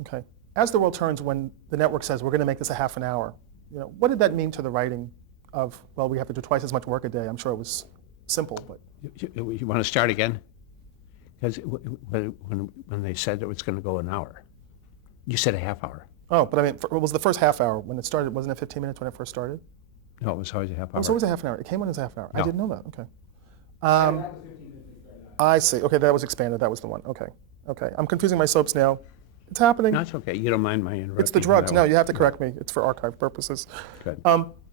Okay. As the world turns, when the network says we're going to make this a half an hour, what did that mean to the writing of, well, we have to do twice as much work a day? I'm sure it was simple, but. You want to start again? Because when they said it was going to go an hour, you said a half hour. Oh, but I mean, it was the first half hour when it started. Wasn't it 15 minutes when it first started? No, it was always a half hour. Oh, so it was a half an hour. It came on as a half an hour. No. I didn't know that. Okay. That was 15 minutes before that. I see. Okay, that was expanded. That was the one. Okay. Okay. I'm confusing my soaps now. It's happening. No, it's okay. You don't mind my interrupting. It's the drugs. No, you have to correct me. It's for archive purposes. Good.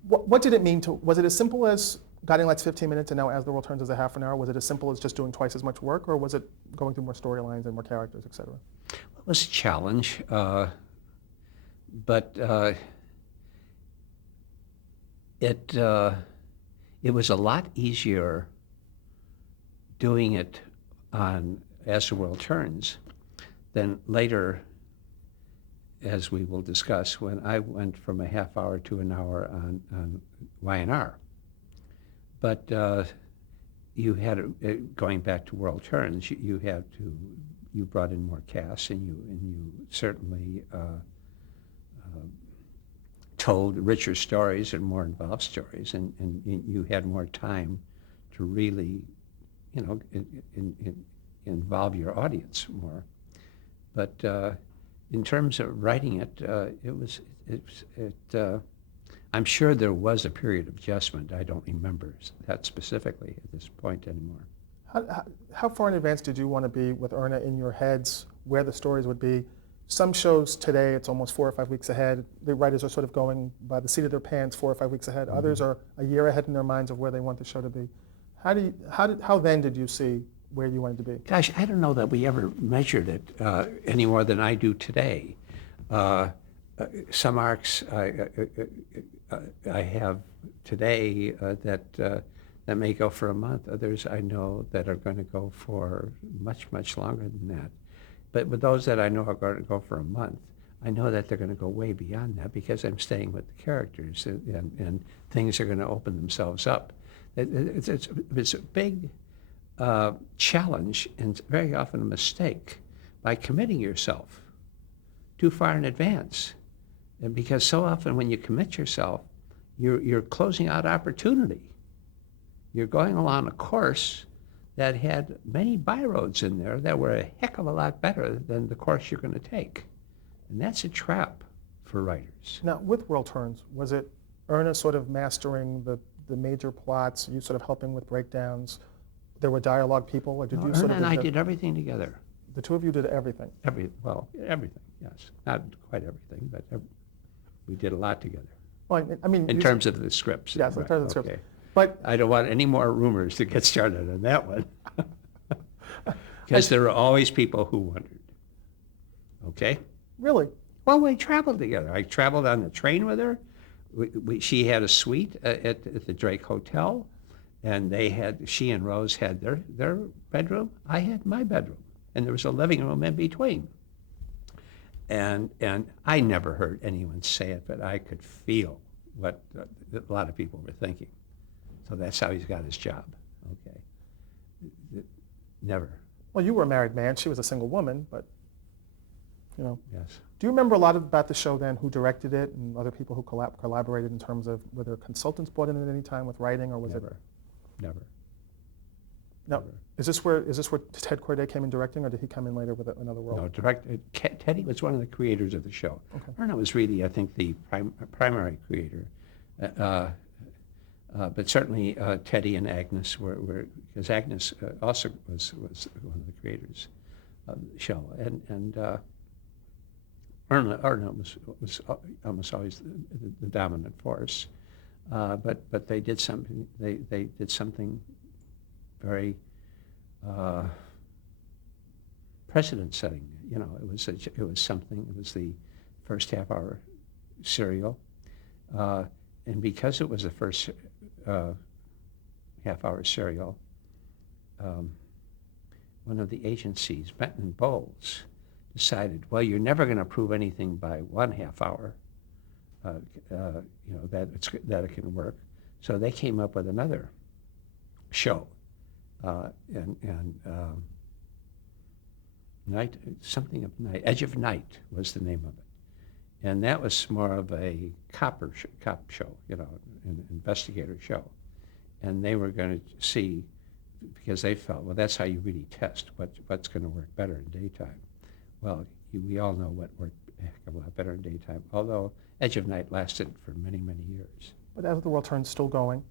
What did it mean to, was it as simple as Guiding Light's 15 minutes and now As the World Turns is a half an hour? Was it as simple as just doing twice as much work, or was it going through more storylines and more characters, et cetera? It was a challenge, but it was a lot easier doing it on As the World Turns than later, as we will discuss, when I went from a half hour to an hour on Y&R. But you had, going back to World Turns, you brought in more cast, and you certainly told richer stories and more involved stories, and you had more time to really, involve your audience more. But in terms of writing it, I'm sure there was a period of adjustment. I don't remember that specifically at this point anymore. How far in advance did you want to be with Erna in your heads, where the stories would be? Some shows today, it's almost 4 or 5 weeks ahead. The writers are sort of going by the seat of their pants 4 or 5 weeks ahead. Mm-hmm. Others are a year ahead in their minds of where they want the show to be. How then did you see where you wanted to be? Gosh, I don't know that we ever measured it any more than I do today. Some arcs I have today that may go for a month. Others I know that are going to go for much, much longer than that. But with those that I know are going to go for a month, I know that they're going to go way beyond that because I'm staying with the characters and things are going to open themselves up. It's a big challenge and very often a mistake by committing yourself too far in advance. And because so often when you commit yourself, you're closing out opportunity. You're going along a course that had many byroads in there that were a heck of a lot better than the course you're going to take. And that's a trap for writers. Now, with World Turns, was it Erna sort of mastering the major plots, you sort of helping with breakdowns? There were dialogue people, or did you Erna sort of... and I did everything together. The two of you did everything? Everything, yes. Not quite everything, but we did a lot together. Well, I mean... In terms of the scripts. Yes, right, in terms of the scripts. Okay. But I don't want any more rumors to get started on that one. Because there are always people who wondered. Okay? Really? Well, we traveled together. I traveled on the train with her. She had a suite at the Drake Hotel, and she and Rose had their bedroom. I had my bedroom, and there was a living room in between. And I never heard anyone say it, but I could feel what a lot of people were thinking. So that's how he's got his job. Okay. Never. Well, you were a married man. She was a single woman, but, Yes. Do you remember a lot about the show then, who directed it and other people who collaborated in terms of, were there consultants brought in at any time with writing, or was Never. it? Never. No. Is this where Ted Corday came in directing, or did he come in later with another role? No, Teddy was one of the creators of the show. Okay. Erna was really, I think, the primary creator. But certainly Teddy and Agnes were because Agnes also was one of the creators of the show, and Erna was almost always the dominant force, but they did something. They did something very precedent-setting. It was something. It was the first half-hour serial, and because it was the first half-hour serial, one of the agencies, Benton Bowles, decided, well, you're never going to prove anything by 1 half hour, that it can work. So they came up with another show, and Night, something of night, Edge of Night was the name of it. And that was more of a cop show, an investigator show. And they were going to see, because they felt, well, that's how you really test what's going to work better in daytime. Well, we all know what worked a heck of a lot better in daytime, although Edge of Night lasted for many, many years. But as the world turns, still going.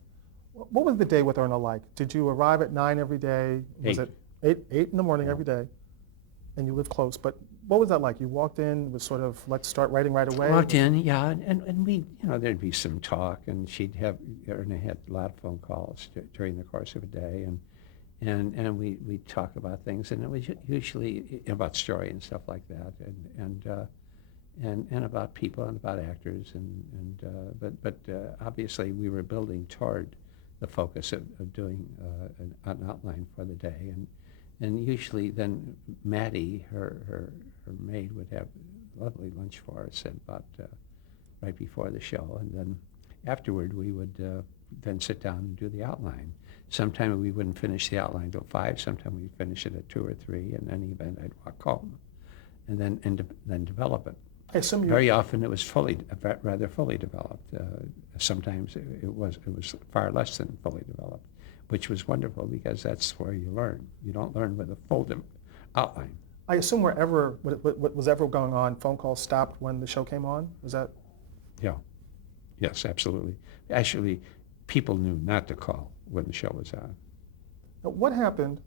What was the day with Erna like? Did you arrive at 9 every day? Was it 8 in the morning every day? And you live close, but what was that like? You walked in, was sort of, let's start writing right away? Walked in, yeah, and we, there'd be some talk, and Erna had a lot of phone calls during the course of a day, and we'd talk about things, and it was usually about story and stuff like that, and about people and about actors, but obviously we were building toward the focus of doing an outline for the day, and usually then Maddie, her maid, would have lovely lunch for us at about right before the show, and then afterward we would then sit down and do the outline. Sometimes we wouldn't finish the outline till 5. Sometimes we'd finish it at 2 or 3. In any event, I'd walk home, and then develop it. I assume you... Very often it was rather fully developed. Sometimes it was far less than fully developed, which was wonderful because that's where you learn. You don't learn with a full outline. I assume wherever, what was ever going on, phone calls stopped when the show came on? Was that... Yeah. Yes, absolutely. Actually, people knew not to call when the show was on. Now, what happened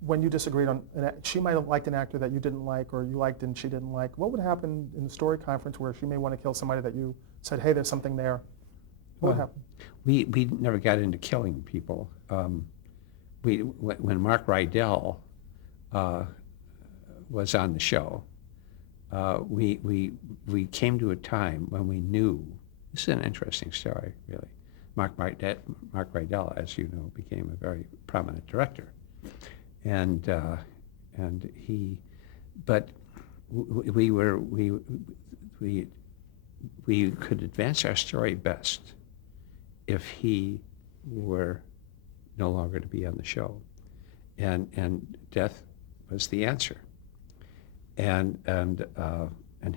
when you disagreed on, she might have liked an actor that you didn't like, or you liked and she didn't like? What would happen in the story conference where she may want to kill somebody that you said, hey, there's something there? What would happen? We never got into killing people. When Mark Rydell was on the show, we came to a time when we knew, this is an interesting story, really. Mark Rydell, as you know, became a very prominent director, but we could advance our story best if he were no longer to be on the show, and death was the answer, and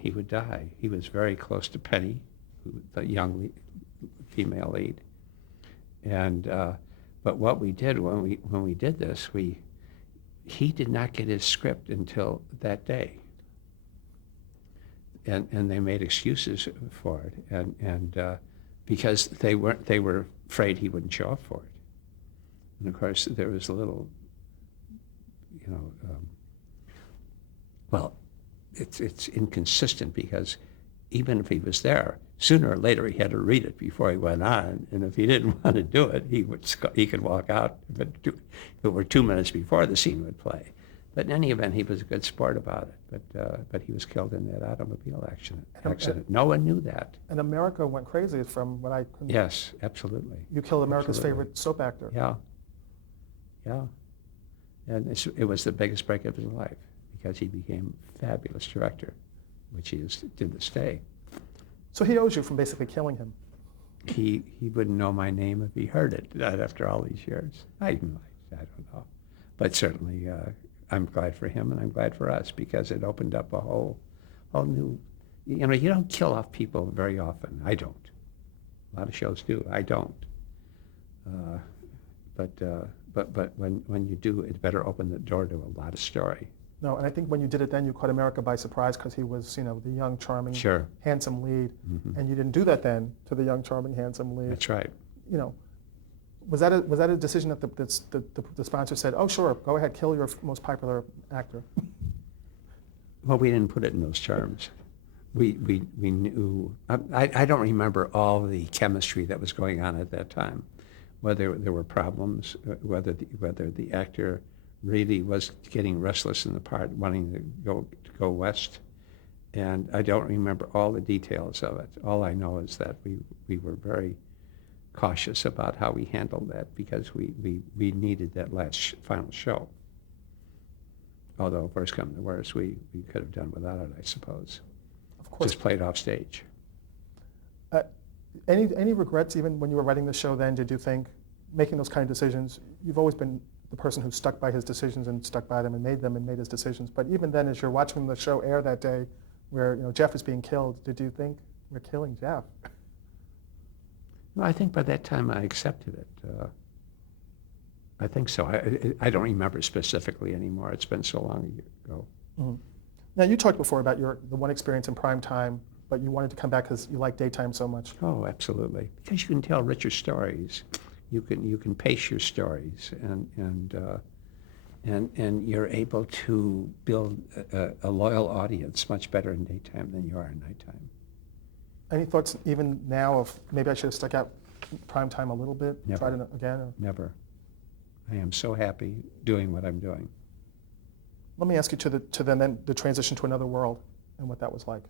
he would die. He was very close to Penny, the young female lead, but what we did when we did this, he did not get his script until that day, and they made excuses for it, and because they were afraid he wouldn't show up for it, and of course there was a little, well, it's inconsistent because even if he was there, sooner or later he had to read it before he went on, and if he didn't want to do it, he could walk out if it were 2 minutes before the scene would play. But in any event, he was a good sport about it. But he was killed in that automobile accident. No one knew that. And America went crazy from what I can... Yes, absolutely. You killed America's Absolutely. favorite soap actor. Yeah. And it was the biggest break of his life because he became a fabulous director, which he is to this day. So he owes you from basically killing him. He wouldn't know my name if he heard it, not after all these years. I don't know. But certainly I'm glad for him and I'm glad for us because it opened up a whole new, you don't kill off people very often. I don't. A lot of shows do. I don't. But when you do, it better open the door to a lot of story. No, and I think when you did it then, you caught America by surprise because he was, the young, charming, Sure. handsome lead. Mm-hmm. And you didn't do that then to the young, charming, handsome lead. That's right. Was that a decision that the sponsor said, oh, sure, go ahead, kill your most popular actor? Well, we didn't put it in those terms. We knew, I don't remember all the chemistry that was going on at that time, whether there were problems, whether the actor really was getting restless in the part, wanting to go west. And I don't remember all the details of it. All I know is that we were very cautious about how we handled that because we needed that last final show. Although, worst come to worst, we could have done without it, I suppose. Of course. Just played off stage. Any regrets even when you were writing the show then? Did you think, making those kind of decisions, you've always been the person who stuck by his decisions and stuck by them and made his decisions. But even then, as you're watching the show air that day, where Jeff is being killed, did you think we're killing Jeff? Well, I think by that time I accepted it. I think so. I don't remember specifically anymore. It's been so long ago. Mm-hmm. Now, you talked before about the one experience in prime time, but you wanted to come back because you like daytime so much. Oh, absolutely. Because you can tell richer stories. You can pace your stories, and you're able to build a loyal audience much better in daytime than you are in nighttime. Any thoughts even now of maybe I should have stuck out prime time a little bit, Never. tried it again? Or? Never. I am so happy doing what I'm doing. Let me ask you to then the transition to another world and what that was like.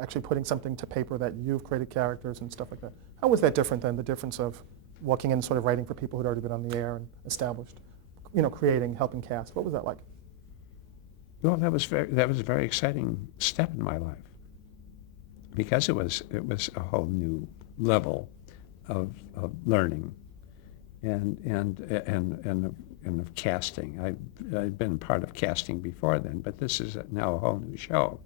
Actually putting something to paper that you've created characters and stuff like that. How was that different than the difference of walking in and sort of writing for people who'd already been on the air and established, creating, helping cast? What was that like? Well, that was a very exciting step in my life because it was a whole new level of learning and of casting. I'd been part of casting before then, but this is now a whole new show.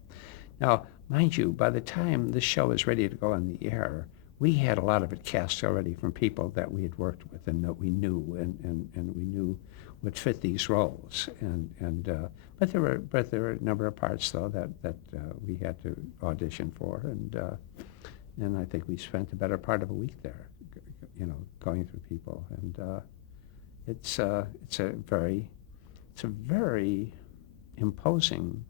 Now, mind you, by the time this show was ready to go on the air, we had a lot of it cast already from people that we had worked with and that we knew and we knew would fit these roles. But there were a number of parts though that we had to audition for, and I think we spent the better part of a week there, going through people, and it's a very imposing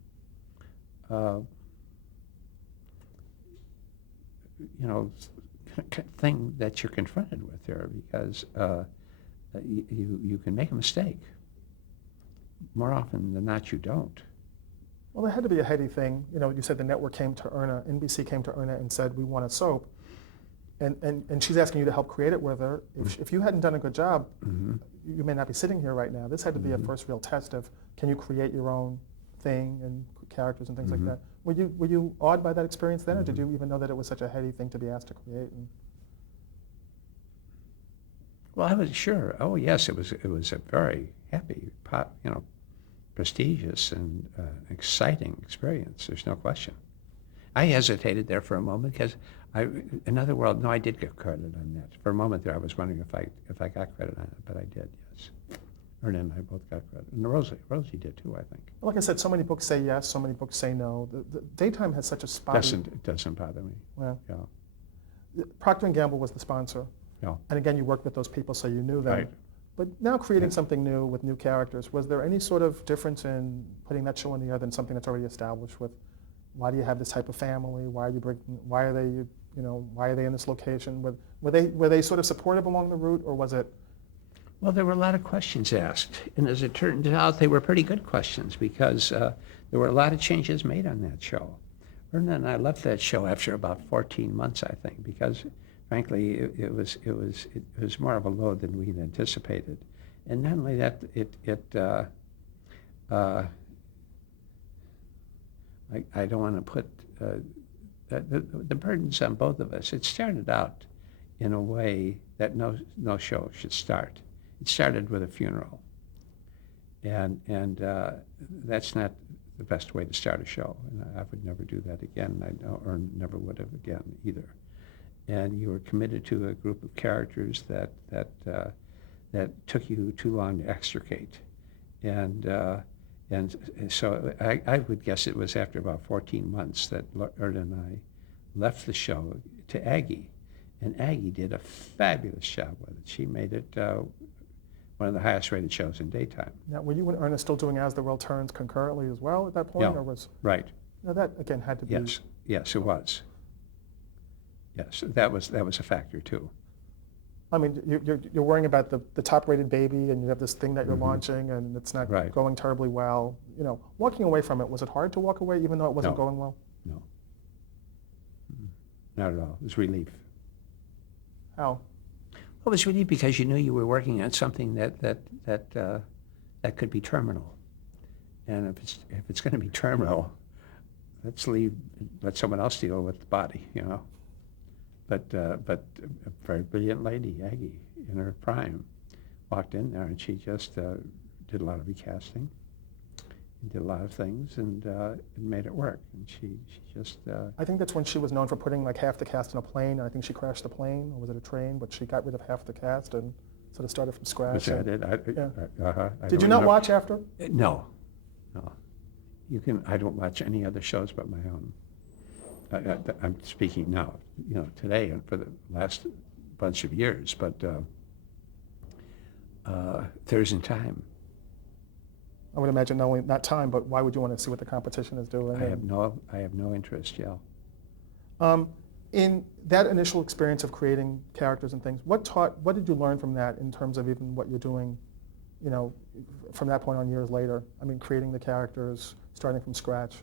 thing that you're confronted with there, because you can make a mistake. More often than not, you don't. Well, there had to be a heady thing. You said the network came to Erna, NBC came to Erna and said, we want a soap. And she's asking you to help create it with her. If you hadn't done a good job, Mm-hmm. you may not be sitting here right now. This had to be a first real test of, can you create your own thing and characters and things Mm-hmm. like that? Were you awed by that experience then, or did you even know that it was such a heady thing to be asked to create? Well, I was sure. Oh, yes, it was a very happy, prestigious and exciting experience. There's no question. I hesitated there for a moment because Another World. No, I did get credit on that. For a moment there, I was wondering if I got credit on it, but I did. Yes, Erna and I both got credit, and Rosie did too, I think. Like I said, so many books say yes, so many books say no. The daytime has such a spotty. It doesn't bother me. Well, Yeah. Procter & Gamble was the sponsor. Yeah. And again, you worked with those people, so you knew them. Right. But now creating something new with new characters, was there any sort of difference in putting that show in the air than something that's already established with, why do you have this type of family? Why are they in this location? Were they sort of supportive along the route, or was it? Well, there were a lot of questions asked, and as it turned out, they were pretty good questions because there were a lot of changes made on that show. Erna and I left that show after about 14 months, I think, because frankly, it was more of a load than we'd anticipated. And not only that, I don't want to put the burdens on both of us. It started out in a way that no show should start. It started with a funeral, and that's not the best way to start a show. And I would never do that again. I know, or never would have again either. And you were committed to a group of characters that took you too long to extricate, and so I would guess it was after about 14 months that Erna and I left the show to Aggie, and Aggie did a fabulous job with it. She made it one of the highest rated shows in daytime. Now, were you and Erna still doing As the World Turns concurrently as well at that point, Yeah. or was? Right. Now that again had to be. Yes, it was. Yes, that was a factor too. I mean, you're worrying about the top-rated baby, and you have this thing that you're Mhm. launching, and it's not Right. going terribly well. Walking away from it, was it hard to walk away, even though it wasn't No. going well? No. Not at all. It was relief. How? Well, it was relief because you knew you were working on something that could be terminal, and if it's going to be terminal, let someone else deal with the body, But a very brilliant lady, Aggie, in her prime, walked in there, and she just did a lot of recasting, and did a lot of things, and made it work. And she just I think that's when she was known for putting like half the cast in a plane, and I think she crashed the plane, or was it a train? But she got rid of half the cast and sort of started from scratch. was that and- it? yeah. I Did don't you not remember. watch after? No, no. I don't watch any other shows but my own. I'm speaking now, today and for the last bunch of years, but there isn't time. I would imagine not only not time, but why would you want to see what the competition is doing? I have no interest, yeah. In that initial experience of creating characters and things, what did you learn from that in terms of even what you're doing, from that point on years later? I mean, creating the characters, starting from scratch,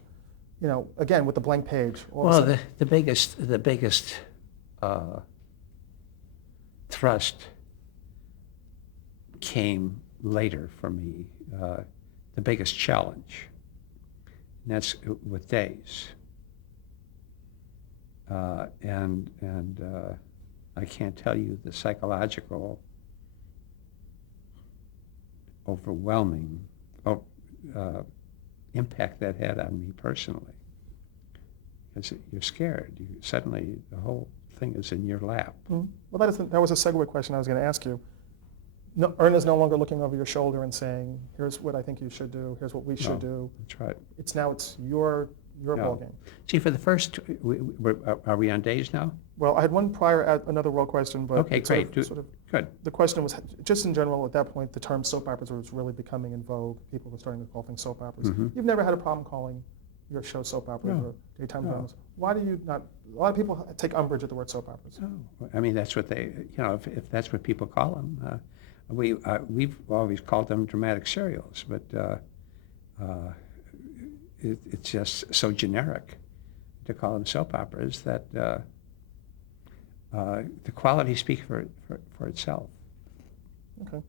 again, with the blank page. Well, the biggest thrust came later for me. The biggest challenge, and that's with days. And I can't tell you the psychological, overwhelming impact that had on me personally. Because you're scared. Suddenly the whole thing is in your lap. Mhm. Well, that was a segue question I was going to ask you. No, Erna's no longer looking over your shoulder and saying, "Here's what I think you should do. Here's what we should do." That's right. It's your No. ballgame. See, for the first, are we on days now? Well, I had one prior, another role question, but Okay, it sort great. of- sort of- Good. the question was, just in general, at that point, the term soap operas was really becoming in vogue. People were starting to call things soap operas. Mhm. You've never had a problem calling your show soap operas No. or daytime No. dramas. Why do you not? A lot of people take umbrage at the word soap operas. Oh, I mean, that's what they, if that's what people call them. We've always called them dramatic serials, but it's just so generic to call them soap operas that the quality speaks for itself. Okay.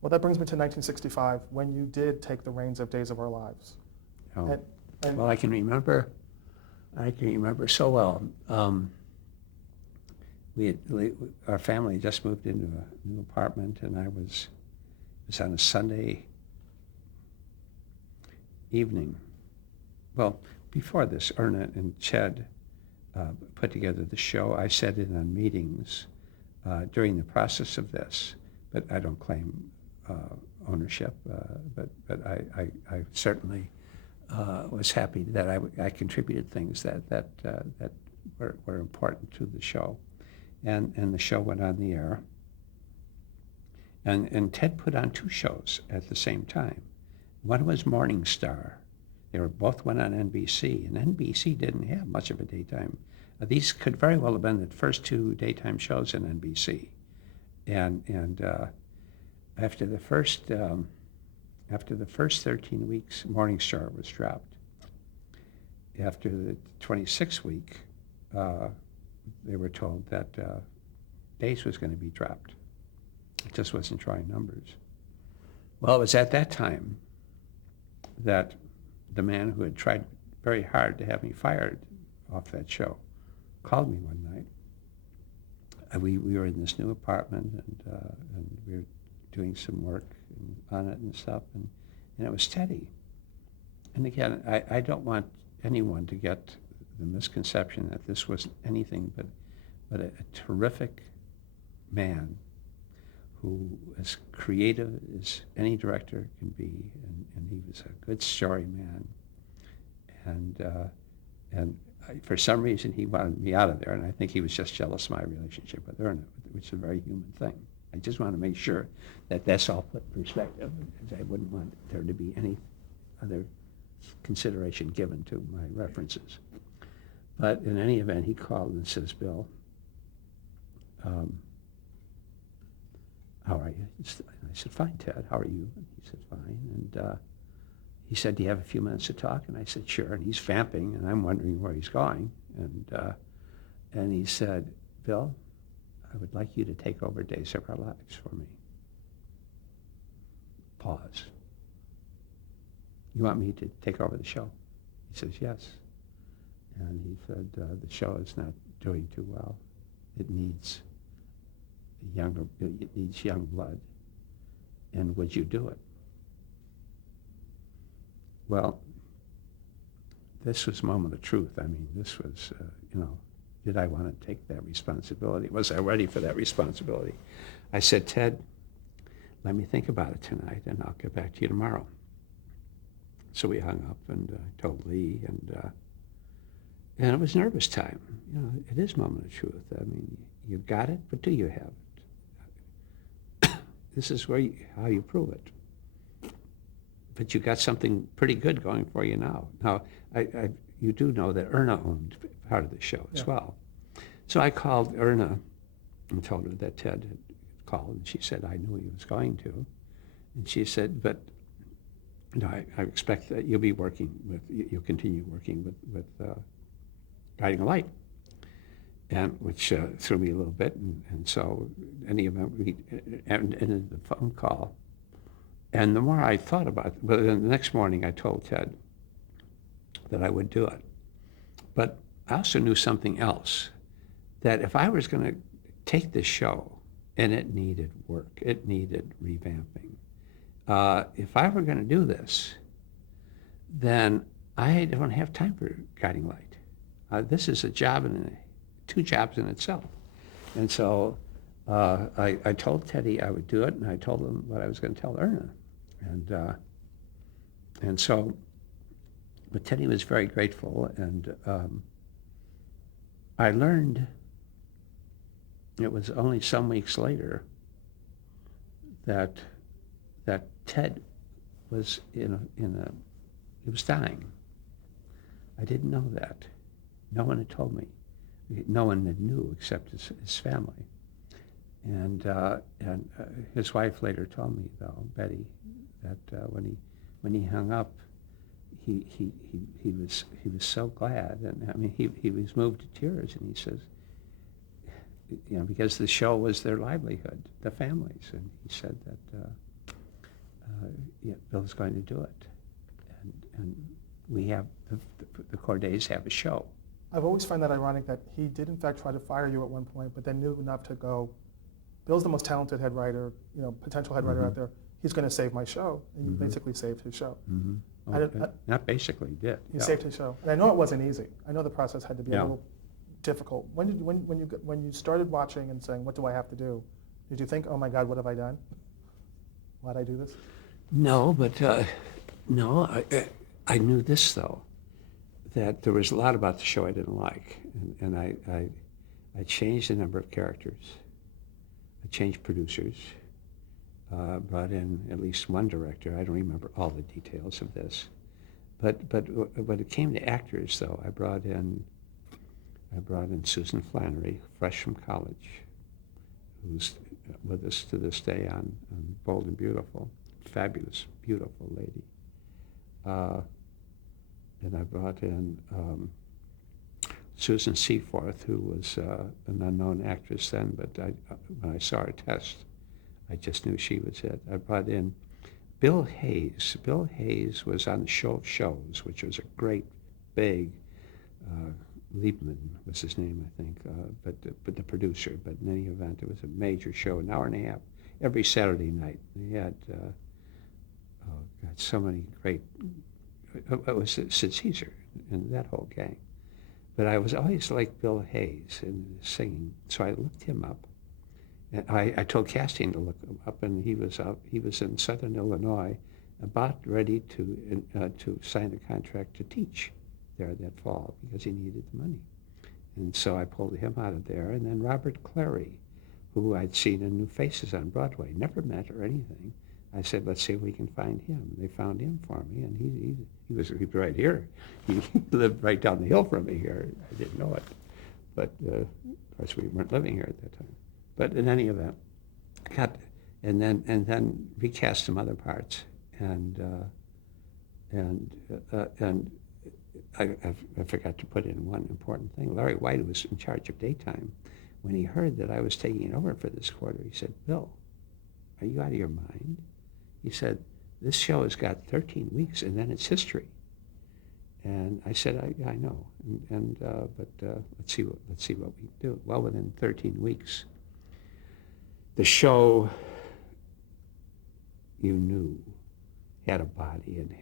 Well, that brings me to 1965, when you did take the reins of Days of Our Lives. Oh. And Well, I can remember so well. Our family just moved into a new apartment, and it was on a Sunday evening. Well, before this, Erna and Ched put together the show. I sat in on meetings during the process of this, but I don't claim ownership. But I certainly was happy that I contributed things that were important to the show, and the show went on the air. And Ted put on two shows at the same time. One was Morning Star. They both went on NBC, and NBC didn't have much of a daytime. These could very well have been the first two daytime shows in NBC, and after the first 13 weeks, Morning Star was dropped. After the 26th week, they were told that Days was going to be dropped. It just wasn't drawing numbers. Well, it was at that time that the man who had tried very hard to have me fired off that show called me one night. We were in this new apartment, and we were doing some work on it and stuff, and it was Teddy. And again, I don't want anyone to get the misconception that this was anything but a terrific man who is creative as any director can be, and he was a good story man. And for some reason, he wanted me out of there, and I think he was just jealous of my relationship with Erna, which is a very human thing. I just want to make sure that that's all put in perspective, because I wouldn't want there to be any other consideration given to my references. But in any event, he called and says, "Bill, how are you?" I said, "Fine, Ted. How are you?" And he said, "Fine." And he said, "Do you have a few minutes to talk?" And I said, "Sure." And he's vamping, and I'm wondering where he's going. And he said, "Bill, I would like you to take over Days of Our Lives for me." Pause. "You want me to take over the show?" He says, "Yes." And he said, "The show is not doing too well. It needs young blood. And would you do it? Well, this was a moment of truth. I mean, this was, did I want to take that responsibility? Was I ready for that responsibility? I said, Ted, let me think about it tonight, and I'll get back to you tomorrow. So we hung up, and I told Lee, and it was nervous time. It is a moment of truth. I mean, you've got it, but do you have it? This is how you prove it. But you got something pretty good going for you now. Now, you do know that Erna owned part of the show as well. So I called Erna and told her that Ted had called, and she said, I knew he was going to. And she said, but I expect that you'll continue working with Guiding a Light, and which threw me a little bit. And so, in any event, we ended the phone call. And the more I thought about it, well, then the next morning I told Ted that I would do it. But I also knew something else, that if I was going to take this show, and it needed work, it needed revamping, if I were going to do this, then I don't have time for Guiding Light. This is a job, two jobs in itself. And so I told Teddy I would do it, and I told him what I was going to tell Erna. And so, but Teddy was very grateful, and I learned, it was only some weeks later, that Ted was he was dying. I didn't know that. No one had told me. No one had knew except his family. And his wife later told me, though, Betty, that when he hung up, he was so glad, and I mean he was moved to tears, and he says, because the show was their livelihood, the families, and he said that Bill's going to do it, and we have the Cordays have a show. I've always found that ironic that he did in fact try to fire you at one point, but then knew enough to go, Bill's the most talented head writer, potential head writer out there. He's going to save my show, and you basically saved his show. Not basically, did. You saved his show, and I know it wasn't easy. I know the process had to be a little difficult. When you started watching and saying, "What do I have to do?" Did you think, "Oh my God, what have I done? Why'd I do this?" No, but I knew this though, that there was a lot about the show I didn't like, and I changed a number of characters. I changed producers. Brought in at least one director. I don't remember all the details of this, but when it came to actors, though, I brought in Susan Flannery, fresh from college, who's with us to this day on Bold and Beautiful, fabulous, beautiful lady. And I brought in Susan Seaforth, who was an unknown actress then, but when I saw her test, I just knew she was it. I brought in Bill Hayes. Bill Hayes was on the Show of Shows, which was a great, big, Liebman was his name, I think, but the producer. But in any event, it was a major show, an hour and a half, every Saturday night. He had, so many great, it was Sid Caesar and that whole gang. But I was always like Bill Hayes in singing, so I looked him up. I told casting to look him up, and he was in Southern Illinois, about ready to sign a contract to teach there that fall because he needed the money. And so I pulled him out of there. And then Robert Clary, who I'd seen in New Faces on Broadway, never met or anything. I said, let's see if we can find him. They found him for me, and he was right here. He lived right down the hill from me here. I didn't know it, but of course we weren't living here at that time. But in any event, and then recast some other parts, and I forgot to put in one important thing. Larry White, who was in charge of daytime, when he heard that I was taking it over for this quarter, he said, "Bill, are you out of your mind?" He said, "This show has got 13 weeks, and then it's history." And I said, I know, but let's see what we can do. Well, within 13 weeks. The show you knew had a body and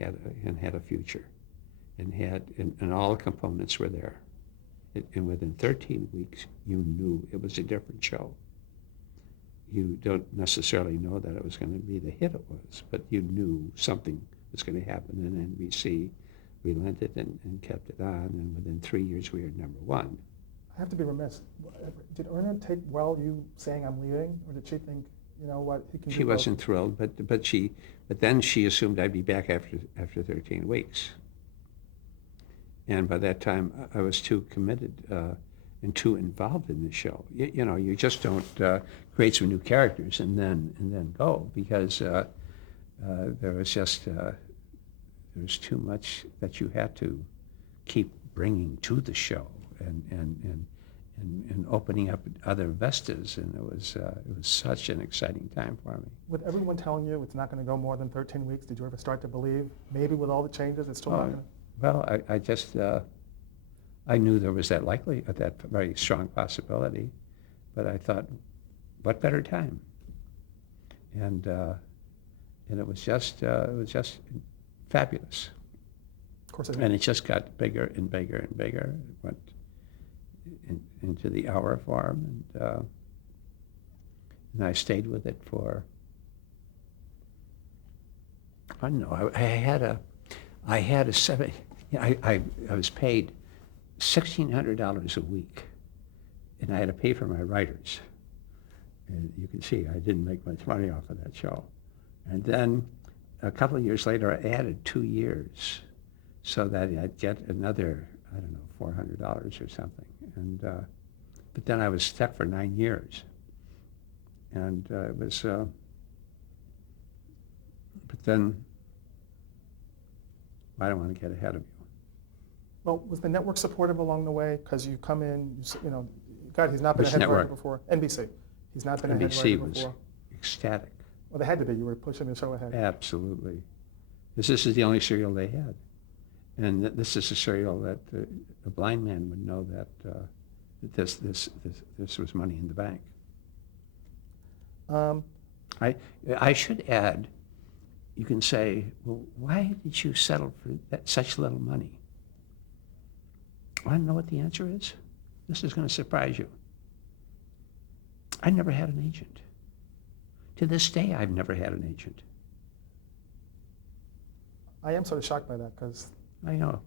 had a future, and all the components were there. And within 13 weeks, you knew it was a different show. You don't necessarily know that it was going to be the hit it was, but you knew something was going to happen, and NBC relented and kept it on, and within 3 years we were #1. I have to be remiss. Did Erna take well you saying I'm leaving, or did she think, you know what, he can do She both? wasn't thrilled, but then she assumed I'd be back after 13 weeks. And by that time, I was too committed and too involved in the show. You know, you just don't create some new characters and then go, because there was too much that you had to keep bringing to the show and opening up other vistas, and it was such an exciting time for me. With everyone telling you it's not going to go more than 13 weeks, did you ever start to believe maybe with all the changes it's still not going to? Well, I just, I knew there was that very strong possibility, but I thought, what better time? And it was just fabulous. Of course, And it just got bigger and bigger and bigger. It went into the hour form, and I stayed with it for, I don't know, I had a seven. I was paid $1,600 a week, and I had to pay for my writers. And you can see I didn't make much money off of that show. And then a couple of years later, I added 2 years so that I'd get another, I don't know, $400 or something. And but then I was stuck for 9 years, and it was. But then. I don't want to get ahead of you. Well, was the network supportive along the way? Because you come in, you know, God, he's not been Which a head writer network? before. NBC. He's not been a head NBC writer was before. ecstatic. Well, they had to be. You were pushing the show ahead. Absolutely. This is the only serial they had. And this is a serial that a blind man would know that this was money in the bank. I should add, you can say, well, why did you settle for such little money? Want to know what the answer is? This is going to surprise you. I never had an agent. To this day, I've never had an agent. I am sort of shocked by that because I know.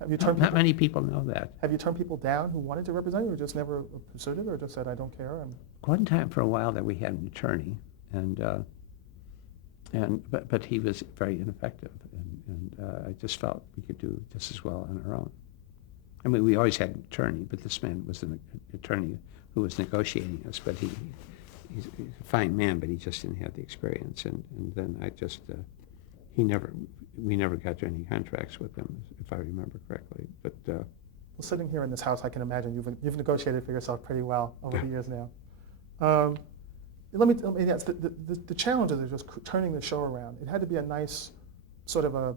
have you turned Not people, many people know that. have you turned people down who wanted to represent you, or just never pursued it, or just said I don't care? One time for a while that we had an attorney, but he was very ineffective, and I just felt we could do just as well on our own. I mean, we always had an attorney, but this man was an attorney who was negotiating us, but he's a fine man, but he just didn't have the experience, and then I just, we never got to any contracts with him, if I remember correctly, but. Well, sitting here in this house, I can imagine you've negotiated for yourself pretty well over the years now. Let me yes, the challenges are just turning the show around. It had to be a nice sort of a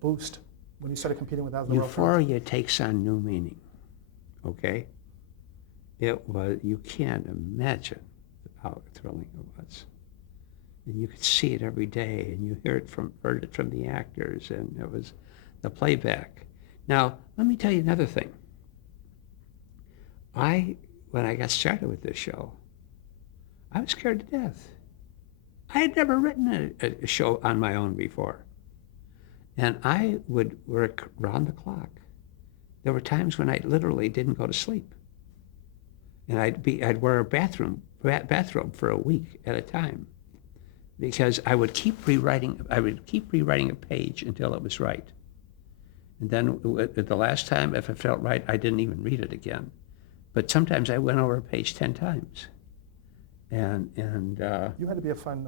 boost when you started competing with Thousand Row. Euphoria takes on new meaning, okay? It was, you can't imagine how thrilling it was. And you could see it every day, and you heard it from the actors, and it was the playback. Now, let me tell you another thing. When I got started with this show, I was scared to death. I had never written a show on my own before. And I would work round the clock. There were times when I literally didn't go to sleep. And I'd wear a bathrobe for a week at a time, because I would keep rewriting a page until it was right. And then at the last time, if it felt right, I didn't even read it again. But sometimes I went over a page 10 times. And you had to be a fun,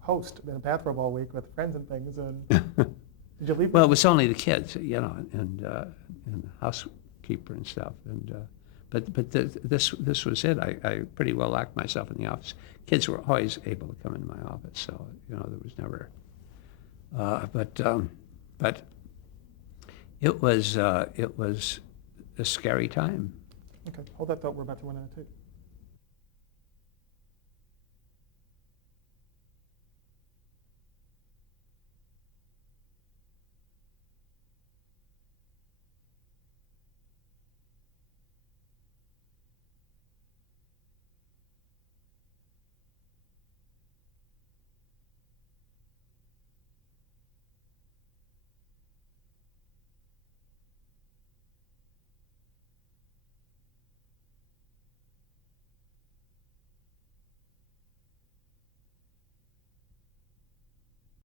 host in a bathrobe all week with friends and things. And did you leave? well, it was only the kids, and the housekeeper and stuff. And but this was it. I pretty well locked myself in the office. Kids were always able to come into my office, so there was never. But it was a scary time. Okay, hold that thought. We're about to run out of tape.